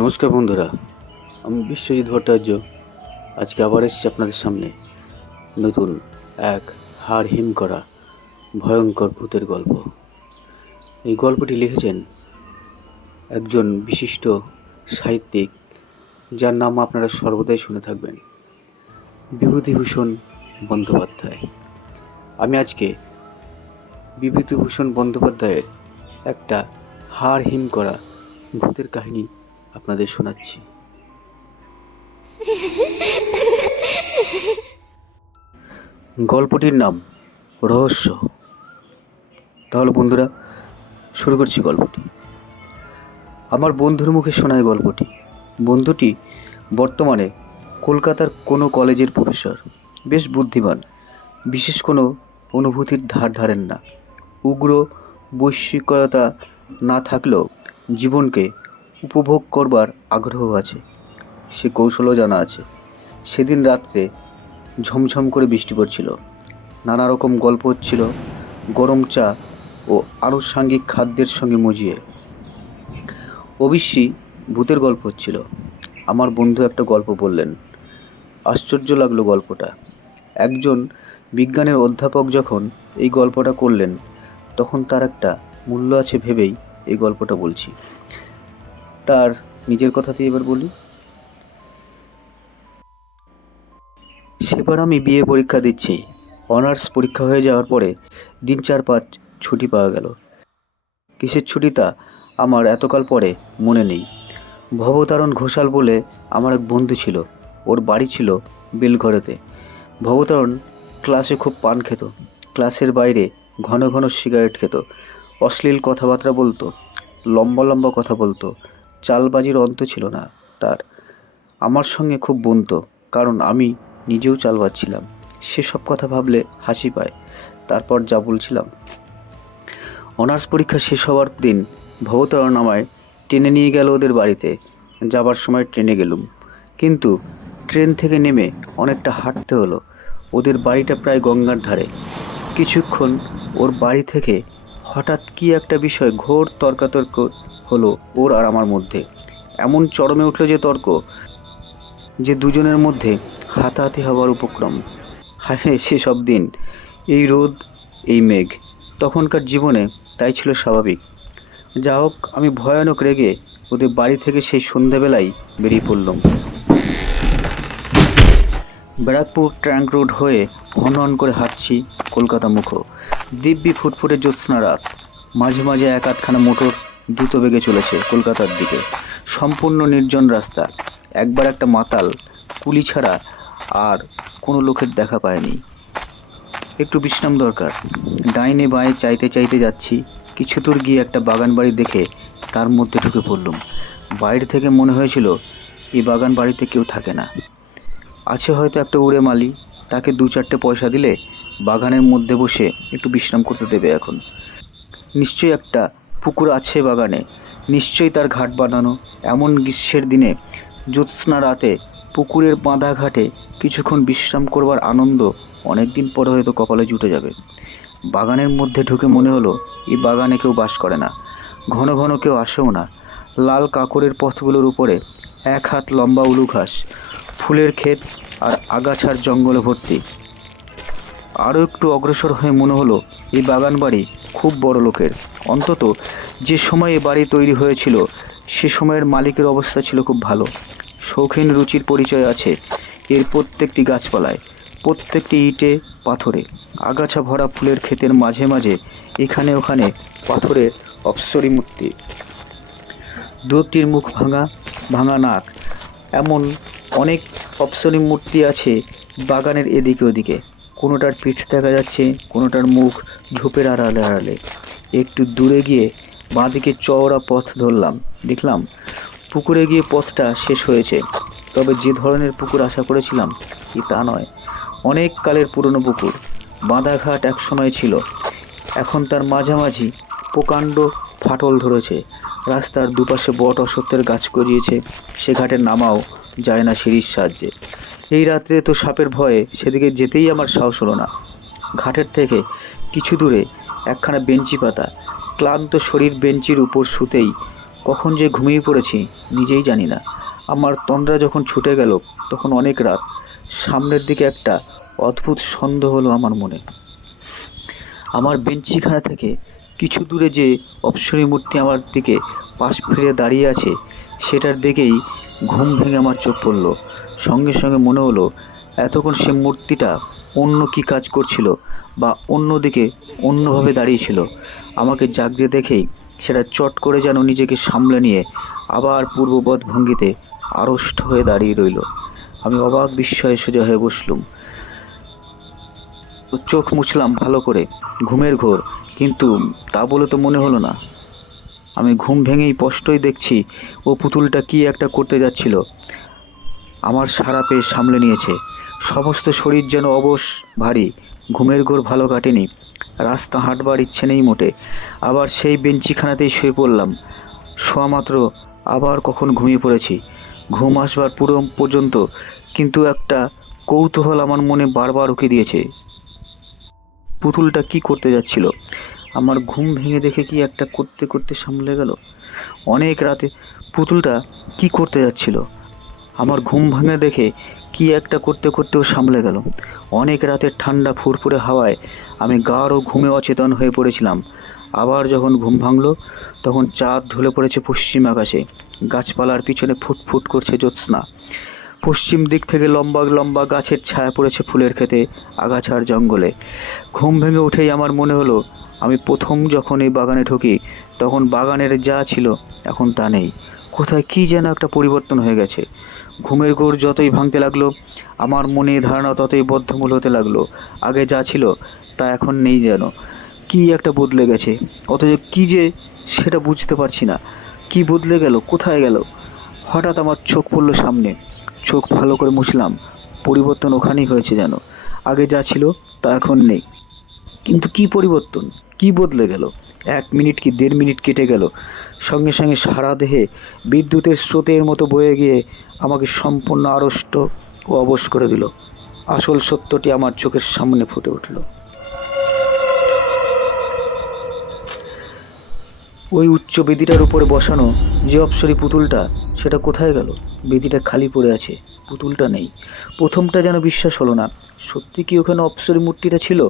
নমস্কার বন্ধুরা, আমি বিশ্বজিৎ ভট্টাচার্য। আজকে আবার এসেছি আপনাদের সামনে নতুন এক হাড় হিম করা ভয়ঙ্কর ভূতের গল্প। এই গল্পটি লিখেছেন একজন বিশিষ্ট সাহিত্যিক, যার নাম আপনারা সর্বদাই শুনে থাকবেন, বিভূতিভূষণ বন্দ্যোপাধ্যায়। আমি আজকে বিভূতিভূষণ বন্দ্যোপাধ্যায়ের একটা হাড় হিম করা ভূতের কাহিনী আপনাদের শোনাচ্ছি। গল্পটির নাম রহস্য। তাহলে বন্ধুরা, শুরু করছি গল্পটি। আমার বন্ধুর মুখে শোনায় গল্পটি। বন্ধুটি বর্তমানে কলকাতার কোনো কলেজের প্রফেসর। বেশ বুদ্ধিমান, বিশেষ কোনো অনুভূতির ধার ধারেন না। উগ্র বৈশ্বিকতা না থাকলেও জীবনকে উপভোগ করবার আগ্রহ আছে, সে কৌশলও জানা আছে। সেদিন রাত্রে ঝমঝম করে বৃষ্টি পড়ছিল। নানা রকম গল্প হচ্ছিল, গরম চা ও আনুষাঙ্গিক খাদ্যের সঙ্গে মজিয়ে। অবশ্যই ভূতের গল্প হচ্ছিল। আমার বন্ধু একটা গল্প বললেন। আশ্চর্য লাগল গল্পটা। একজন বিজ্ঞানের অধ্যাপক যখন এই গল্পটা করলেন, তখন তার একটা মূল্য আছে ভেবেই এই গল্পটা বলছি। তার নিজের কথাতেই এবার বলি। সেবার আমি বিয়ে পরীক্ষা দিচ্ছি। অনার্স পরীক্ষা হয়ে যাওয়ার পরে দিন চার পাঁচ ছুটি পাওয়া গেল। কিসের ছুটি তা আমার এতকাল পরে মনে নেই। ভবতারণ ঘোষাল বলে আমার এক বন্ধু ছিল। ওর বাড়ি ছিল বেলঘরেতে। ভবতারণ ক্লাসে খুব পান খেত। ক্লাসের বাইরে ঘন ঘন সিগারেট খেত। অশ্লীল কথাবার্তা বলতো, লম্বা লম্বা কথা বলতো চালবাজির অন্ত ছিল না তার। আমার সঙ্গে খুব বনতো কারণ আমি নিজেও চাল বাজছিলাম সেসব কথা ভাবলে হাসি পায়, তারপর যা বলছিলাম। অনার্স পরীক্ষা শেষ হওয়ার দিন ভবতারণ আমায় টেনে নিয়ে গেল ওদের বাড়িতে। যাবার সময় ট্রেনে গেলুম। কিন্তু ট্রেন থেকে নেমে অনেকটা হাঁটতে হলো। ওদের বাড়িটা প্রায় গঙ্গার ধারে। কিছুক্ষণ ওর বাড়ি থেকে হঠাৎ কি একটা বিষয় ঘোর তর্কাতর্ক হলো ওর আর আমার মধ্যে। এমন চরমে উঠল যে তর্ক, যে দুজনের মধ্যে হাতাহাতি হবার উপক্রম। হায় সেসব দিন, এই রোদ, এই মেঘ, তখনকার জীবনে তাই ছিল স্বাভাবিক। যা হোক, আমি ভয়ানক রেগে ওদের বাড়ি থেকে সেই সন্ধ্যাবেলায় বেরিয়ে পড়লাম। ব্যারাকপুর ট্র্যাঙ্ক রোড হয়ে হন হন করে হাঁটছি কলকাতা মুখো। দিব্যি ফুটফুটে জ্যোৎস্না রাত। মাঝে মাঝে এক আধখানা মোটর দ্রুত বেগে চলেছে কলকাতার দিকে। সম্পূর্ণ নির্জন রাস্তা। একবার একটা মাতাল, কুলি ছাড়া আর কোনো লোকের দেখা পায়নি। একটু বিশ্রাম দরকার। ডাইনে বাঁয়ে চাইতে চাইতে যাচ্ছি। কিছু দূর গিয়ে একটা বাগান বাড়ি দেখে তার মধ্যে ঢুকে পড়লুম। বাইরে থেকে মনে হয়েছিল, এই বাগান বাড়িতে কেউ থাকে না। আছে হয়তো একটা উড়ে মালি। তাকে দু চারটে পয়সা দিলে বাগানের মধ্যে বসে একটু বিশ্রাম করতে দেবে এখন। নিশ্চয়ই একটা পুকুর আছে বাগানে। নিশ্চয়ই তার ঘাট বানানো এমন গ্রীষ্মের দিনে জ্যোৎস্না রাতে পুকুরের বাঁধা ঘাটে কিছুক্ষণ বিশ্রাম করবার আনন্দ অনেক দিন পরে হয়তো কপালে জুটে যাবে। বাগানের মধ্যে ঢুকে মনে হলো, এই বাগানে কেউ বাস করে না। ঘন ঘন কেউ আসেও না। লাল কাকরের পথগুলোর উপরে এক হাত লম্বা উলু ঘাস, ফুলের ক্ষেত আর আগাছার জঙ্গলে ভর্তি। আরও একটু অগ্রসর হয়ে মনে হলো, এই বাগান বাড়ি খুব বড় লোকের অন্তত যে সময়ে বাড়ি তৈরি হয়েছিল, সে সময়ের মালিকের অবস্থা ছিল খুব ভালো। শৌখিন রুচির পরিচয় আছে এর প্রত্যেকটি গাছপালায়, প্রত্যেকটি ইটে, পাথরে, আগাছা ভরা ফুলের ক্ষেতের মাঝে মাঝে, এখানে ওখানে পাথরের অপসরি মূর্তি। দুটির মুখ ভাঙা ভাঙা নাক, এমন অনেক অপসরি মূর্তি আছে বাগানের এদিকে ওদিকে। কোনোটার পিঠ দেখা যাচ্ছে, কোনোটার মুখ ঝোপের আড়ালে আড়ালে। একটু দূরে গিয়ে বাঁদিকে চওড়া পথ ধরলাম। দেখলাম পুকুরে গিয়ে পথটা শেষ হয়েছে। তবে যে ধরনের পুকুর আশা করেছিলাম কি তা নয়। অনেক কালের পুরনো পুকুর, বাঁধাঘাট এক সময় ছিল। এখন তার মাঝামাঝি প্রকাণ্ড ফাটল ধরেছে। রাস্তার দুপাশে বট অসত্যের গাছ গজিয়েছে সে ঘাটে নামাও যায় না সিঁড়ির সাহায্যে। এই রাত্রে তো সাপের ভয়ে সেদিকে যেতেই আমার সাহস হলো না। ঘাটের থেকে কিছু দূরে একখানা বেঞ্চি পাতা। ক্লান্ত শরীর বেঞ্চির উপর শুতেই কখন যে ঘুমিয়ে পড়েছি, নিজেই জানি না। আমার তন্দ্রা যখন ছুটে গেল, তখন অনেক রাত। সামনের দিকে একটা অদ্ভুত সন্দেহ হলো আমার মনে। আমার বেঞ্চিখানা থেকে কিছু দূরে যে অপসরী মূর্তি আমার দিকে পাশ ফিরে দাঁড়িয়ে আছে, সেটার দিকেই ঘুম ভেঙে আমার চোখ পড়ল। সঙ্গে সঙ্গে মনে হলো, এতক্ষণ সে মূর্তিটা অন্য কি কাজ করছিল বা অন্যদিকে অন্যভাবে দাঁড়িয়েছিল? আমাকে জাগতে দেখেই সেটা চট করে যেন নিজেকে সামলে নিয়ে আবার পূর্ববৎ ভঙ্গিতে আড়ষ্ট হয়ে দাঁড়িয়ে রইল। আমি অবাক বিস্ময়ে সোজা হয়ে বসলুম। চোখ মুছলাম ভালো করে, ঘুমের ঘোর, কিন্তু তা বলে তো মনে হলো না। আমি ঘুম ভেঙেই স্পষ্টই দেখছি ও পুতুলটা কি একটা করতে যাচ্ছিল। আমার সারা পেয়ে সামলে নিয়েছে। সমস্ত শরীর যেন অবশ, ভারী। ঘুমের ঘোর ভালো কাটেনি। রাস্তা হাঁটবার ইচ্ছে নেই মোটে। আবার সেই বেঞ্চিখানাতেই শুয়ে পড়লাম। শোয়া মাত্র আবার কখন ঘুমিয়ে পড়েছি। ঘুম আসবার পুরো পর্যন্ত কিন্তু একটা কৌতূহল আমার মনে বারবার উকি দিয়েছে। পুতুলটা কি করতে যাচ্ছিল? আমার ঘুম ভেঙে দেখে কি একটা করতে করতে সামলে গেল? অনেক রাতে পুতুলটা কি করতে যাচ্ছিল? আমার ঘুম ভাঙে দেখে কি একটা করতে করতেও সামলে গেল। অনেক রাতের ঠান্ডা ফুরফুরে হাওয়ায় আমি গাঢ় ঘুমে অচেতন হয়ে পড়েছিলাম। আবার যখন ঘুম ভাঙলো, তখন চাঁদ ঢলে পড়েছে পশ্চিম আকাশে। গাছপালার পিছনে ফুটফুট করছে জ্যোৎস্না। পশ্চিম দিক থেকে লম্বা লম্বা গাছের ছায়া পড়েছে ফুলের খেতে আগাছার জঙ্গলে। ঘুম ভেঙে উঠেই আমার মনে হলো, আমি প্রথম যখন এই বাগানে ঢুকি, তখন বাগানের যা ছিল এখন তা নেই। কোথায় কী যেন একটা পরিবর্তন হয়ে গেছে। ঘুমের ঘোর যতই ভাঙতে লাগল, আমার মনে ধারণা ততই বদ্ধমূল হতে লাগল। আগে যা ছিল, তা এখন নেই যেন। কি একটা বদলে গেছে। অথচ কি যে সেটা বুঝতে পারছি না। কি বদলে গেল, কোথায় গেল? হঠাৎ আমার চোখ পড়ল সামনে। চোখ ভালো করে মুছলাম। পরিবর্তন ওখানেই হয়েছে যেন। আগে যা ছিল, তা এখন নেই। কিন্তু কি পরিবর্তন? কি বদলে গেল? এক মিনিট কি দেড় মিনিট কেটে গেল। সঙ্গে সঙ্গে সারা দেহে বিদ্যুতের স্রোতের মতো বয়ে গিয়ে আমাকে সম্পূর্ণ আড়ষ্ট ও অবশ করে দিল। আসল সত্যটি আমার চোখের সামনে ফুটে উঠল। ওই উচ্চ বেদিটার উপরে বসানো যে অপসরি পুতুলটা, সেটা কোথায় গেল? বেদিটা খালি পড়ে আছে, পুতুলটা নেই। প্রথমটা যেন বিশ্বাস হলো না। সত্যি কি ওখানে অপসরি মূর্তিটা ছিল?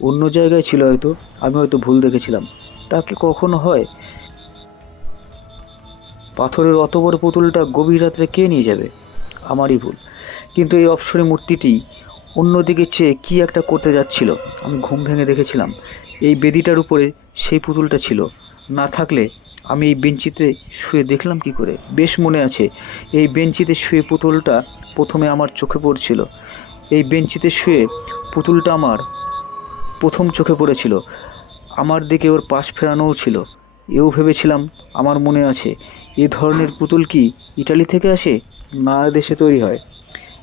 অন্য জায়গায় ছিল হয়তো, আমি হয়তো ভুল দেখেছিলাম। তাকে কখনো হয়? পাথরের অত বড় পুতুলটা গভীর রাত্রে কে নিয়ে যাবে? আমারই ভুল। কিন্তু এই অপসরি মূর্তিটি অন্যদিকে চেয়ে কি একটা করতে যাচ্ছিল, আমি ঘুম ভেঙে দেখেছিলাম। এই বেদিটার উপরে সেই পুতুলটা ছিল। না থাকলে আমি এই বেঞ্চিতে শুয়ে দেখলাম কি করে? বেশ মনে আছে, এই বেঞ্চিতে শুয়ে পুতুলটা প্রথমে আমার চোখে পড়ছিল। এই বেঞ্চিতে শুয়ে পুতুলটা আমার প্রথম চোখে পড়েছিল। আমার দিকে ওর পাশ ফেরানোও ছিল। এও ভেবেছিলাম, আমার মনে আছে, এ ধরনের পুতুল কি ইটালি থেকে আসে? না, দেশে তৈরি হয়।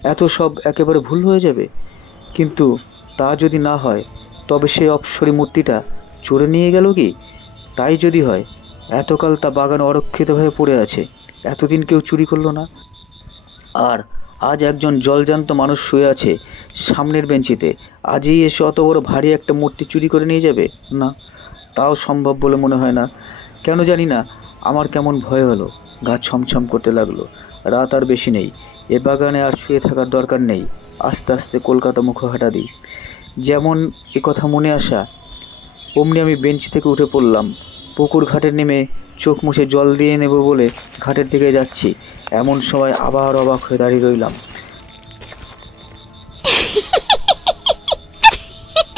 এত সব একেবারে ভুল হয়ে যাবে? কিন্তু তা যদি না হয়, তবে সেই অপসরী মূর্তিটা চোরে নিয়ে গেল কি? তাই যদি হয়, এতকাল তা বাগান অরক্ষিতভাবে পড়ে আছে, এতদিন কেউ চুরি করল না? আর আজ একজন জলজান্ত মানুষ শুয়ে আছে সামনের বেঞ্চিতে। আজই এসে অত বড় ভারী একটা মূর্তি চুরি করে নিয়ে যাবে? না, তাও সম্ভব বলে মনে হয় না। কেন জানি না, আমার কেমন ভয় হলো। গা ছমছম করতে লাগল। রাত আর বেশি নেই। এ বাগানে আর শুয়ে থাকার দরকার নেই। আস্তে আস্তে কলকাতা মুখ হাঁটা দিই। যেমন এ কথা মনে আসা, অমনি আমি বেঞ্চ থেকে উঠে পড়লাম। পুকুর ঘাটে নেমে চোখ মুছে জল দিয়ে নেব বলে ঘাটের দিকে যাচ্ছি। এমন সময় আবার অবাক হয়ে দাঁড়িয়ে রইলাম।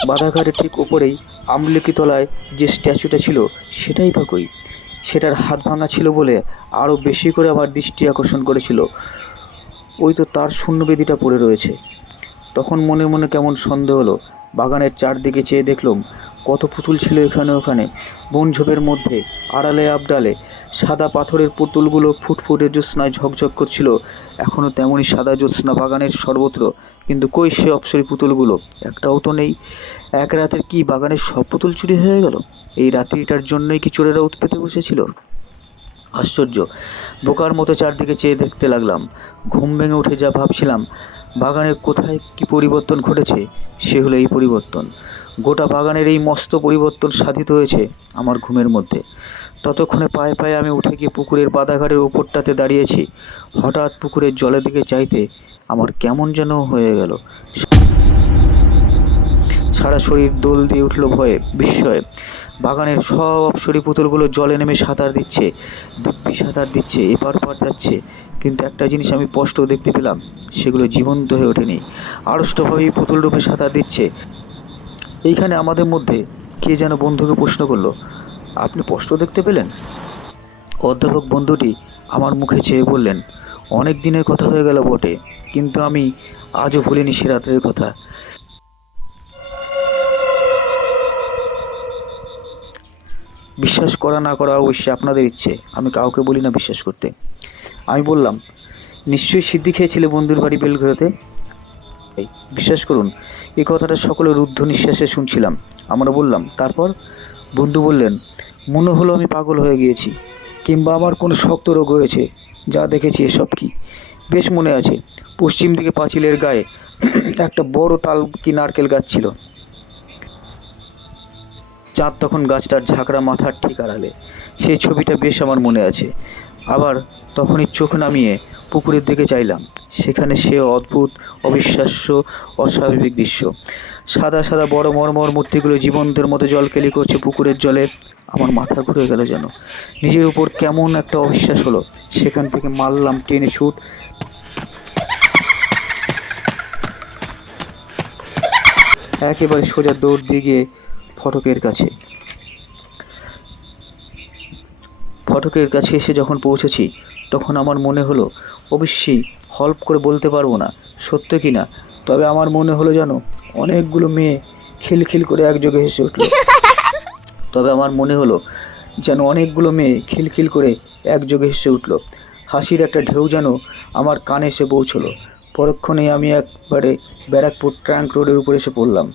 বাধাঘাটের ঠিক উপরেই আমলকি তলায় যে স্ট্যাচুটা ছিল, সেটাই বা সেটার হাত ভাঙা ছিল বলে আরও বেশি করে আমার দৃষ্টি আকর্ষণ করেছিল। ওই তো তার শূন্য বেদিটা পড়ে রয়েছে। তখন মনে মনে কেমন সন্দেহ হলো বাগানের চারদিকে চেয়ে দেখলাম, কত পুতুল ছিল এখানে ওখানে। বনঝোপের মধ্যে, আড়ালে আবডালে, সাদা পাথরের পুতুলগুলো ফুটফুটে জ্যোৎস্নায় ঝকঝক করছিল। এখনও তেমনই সাদা জ্যোৎস্না বাগানের সর্বত্র। কিন্তু কই সে অপসরি পুতুলগুলো? একটাও তো নেই। এক রাতের কি বাগানের সব পুতুল চুরি হয়ে গেল? এই রাত্রিটার জন্যই কি চোরেরা উৎপেতে বসেছিল? আশ্চর্য। বোকার মতো চারদিকে চেয়ে দেখতে লাগলাম। ঘুম ভেঙে উঠে যা ভাবছিলাম বাগানের কোথায় কি পরিবর্তন ঘটেছে, সে হলো এই পরিবর্তন। গোটা বাগানের এই মস্ত পরিবর্তন সাধিত হয়েছে আমার ঘুমের মধ্যে। ততক্ষণে পায়ে পায়ে আমি উঠে গিয়ে পুকুরের বাদাঘাটের ওপরটাতে দাঁড়িয়েছি। হঠাৎ পুকুরের জলের দিকে চাইতে আমার কেমন যেন হয়ে গেল। সারা শরীর দোল দিয়ে উঠল ভয়ে, বিস্ময়ে। বাগানের সব অপসরি পুতুলগুলো জলে নেমে সাঁতার দিচ্ছে, দিব্যি সাঁতার দিচ্ছে, এপার ওপার যাচ্ছে। কিন্তু একটা জিনিস আমি স্পষ্ট দেখতে পেলাম, সেগুলো জীবন্ত হয়ে ওঠেনি। আড়ষ্টভাবেই পুতুল রূপে সাঁতার দিচ্ছে। এইখানে আমাদের মধ্যে কে যেন বন্ধুকে প্রশ্ন করল, আপনি স্পষ্ট দেখতে পেলেন? অধ্যাপক বন্ধুটি আমার মুখে চেয়ে বললেন, অনেক দিনের কথা হয়ে গেল বটে, কিন্তু আমি আজও ভুলিনি সে রাত্রের কথা। বিশ্বাস করা না করা অবশ্যই আপনাদের ইচ্ছে। আমি কাউকে বলি না বিশ্বাস করতে। আমি বললাম, নিশ্চয়ই সিদ্ধি খেয়েছিলে বন্ধুর বাড়ি বেলঘরেতে? বিশ্বাস করুন এই কথাটা সকলে রুদ্ধ নিঃশ্বাসে শুনছিলাম। আমরা বললাম, তারপর? বন্ধু বললেন, মনে হলো আমি পাগল হয়ে গিয়েছি, কিংবা আমার কোনো শক্ত রোগ হয়েছে, যা দেখেছি এসব কি? বেশ মনে আছে, পশ্চিম দিকে পাঁচিলের গায়ে একটা বড় তাল কি নারকেল গাছ ছিল। চাঁদ তখন গাছটার ঝাঁকড়া মাথার ঠিক আড়ালে। সেই ছবিটা বেশ আমার মনে আছে। আবার তখনই চোখ নামিয়ে পুকুরের দিকে চাইলাম। সেখানে সে অদ্ভুত, অবিশ্বাস্য, অস্বাভাবিক দৃশ্য। সাদা সাদা বড় মরমর মূর্তিগুলো জীবন্তের মতো জল জলকেলি করছে পুকুরের জলে। আমার মাথা ঘুরে গেল যেন। নিজের উপর কেমন একটা অবিশ্বাস হলো। সেখান থেকে মারলাম টেনে ছুট। একেবারে সোজা দৌড় দিয়ে গিয়ে ফটকের কাছে। ফটকের কাছে এসে যখন পৌঁছেছি, তখন আমার মনে হলো অবশ্যই হল্প করে বলতে পারব না, সত্য কি না? তবে আমার মনে হলো যেন অনেকগুলো মেয়ে খিলখিল করে একযোগে হেসে উঠল। তবে আমার মনে হলো যেন অনেকগুলো মেয়ে খিলখিল করে একযোগে হেসে উঠল। হাসির একটা ঢেউ যেন আমার কানে এসে পৌঁছলো। পরক্ষণে আমি একবারে ব্যারাকপুর ট্রাঙ্ক রোডের উপরে এসে পড়লাম।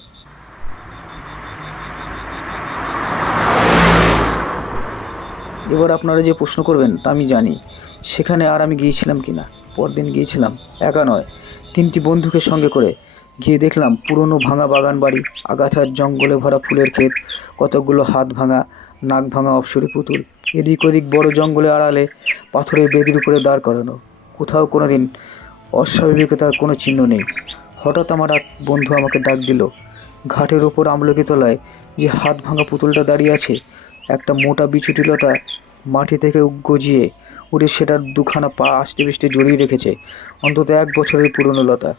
এবার আপনারা যে প্রশ্ন করবেন তা আমি জানি। সেখানে আর আমি গিয়েছিলাম কি না পরদিন গিয়েছিলাম। একা নয়। তিনটি বন্ধুকে সঙ্গে করে গিয়ে দেখলাম পুরনো ভাঙা বাগান বাড়ি আগাছার জঙ্গলে ভরা ফুলের ক্ষেত, কতকগুলো হাত ভাঙা, নাক ভাঙা অপসরি পুতুল, এদিক ওদিক বড় জঙ্গলে আড়ালে পাথরের বেদির উপরে দাঁড় করানো। কোথাও কোনো দিন অস্বাভাবিকতার কোনো চিহ্ন নেই। হঠাৎ আমার এক বন্ধু আমাকে ডাক দিল। ঘাটের ওপর আমলকি তলায় যে হাত ভাঙা পুতুলটা দাঁড়িয়ে আছে, একটা মোটা বিছুটি লতা মাটি থেকে গজিয়ে উড়ে সেটার দুখানা পা আষ্টে পিষ্টে জড়িয়ে রেখেছে, অন্তত এক বছরের পুরনো লতা।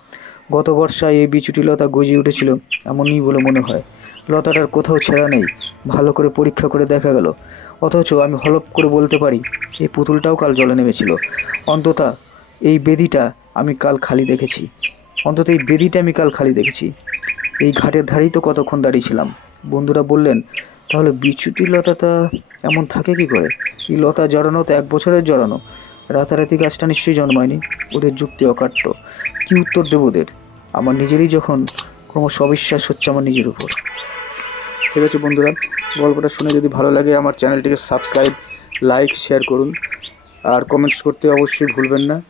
গত বর্ষায় এই বিছুটি লতা গজিয়ে উঠেছিল এমনই বলে মনে হয়। লতাটার কোথাও ছেঁড়া নেই, ভালো করে পরীক্ষা করে দেখা গেল। অথচ আমি হলপ করে বলতে পারি, এই পুতুলটাও কাল জলে নেমেছিল। অন্তত এই বেদিটা আমি কাল খালি দেখেছি। অন্তত এই বেদিটা আমি কাল খালি দেখেছি। এই ঘাটের ধারেই তো কতক্ষণ দাঁড়িয়েছিলাম বন্ধুরা বললেন, তাহলে বিছুটি লতাটা এমন থাকে কি করে? এই লতা জড়ানো তো এক বছরের জড়ানো। রাতারাতি গাছটা নিশ্চয়ই জন্মায়নি। ওদের যুক্তি অকাট্য। কি উত্তর দেব ওদের? আমার নিজেরই যখন ক্রমশ অবিশ্বাস হচ্ছে আমার নিজের উপর। ঠিক আছে বন্ধুরা, গল্পটা শুনে যদি ভালো লাগে আমার চ্যানেলটিকে সাবস্ক্রাইব লাইক শেয়ার করুন। আর কমেন্টস করতে অবশ্যই ভুলবেন না।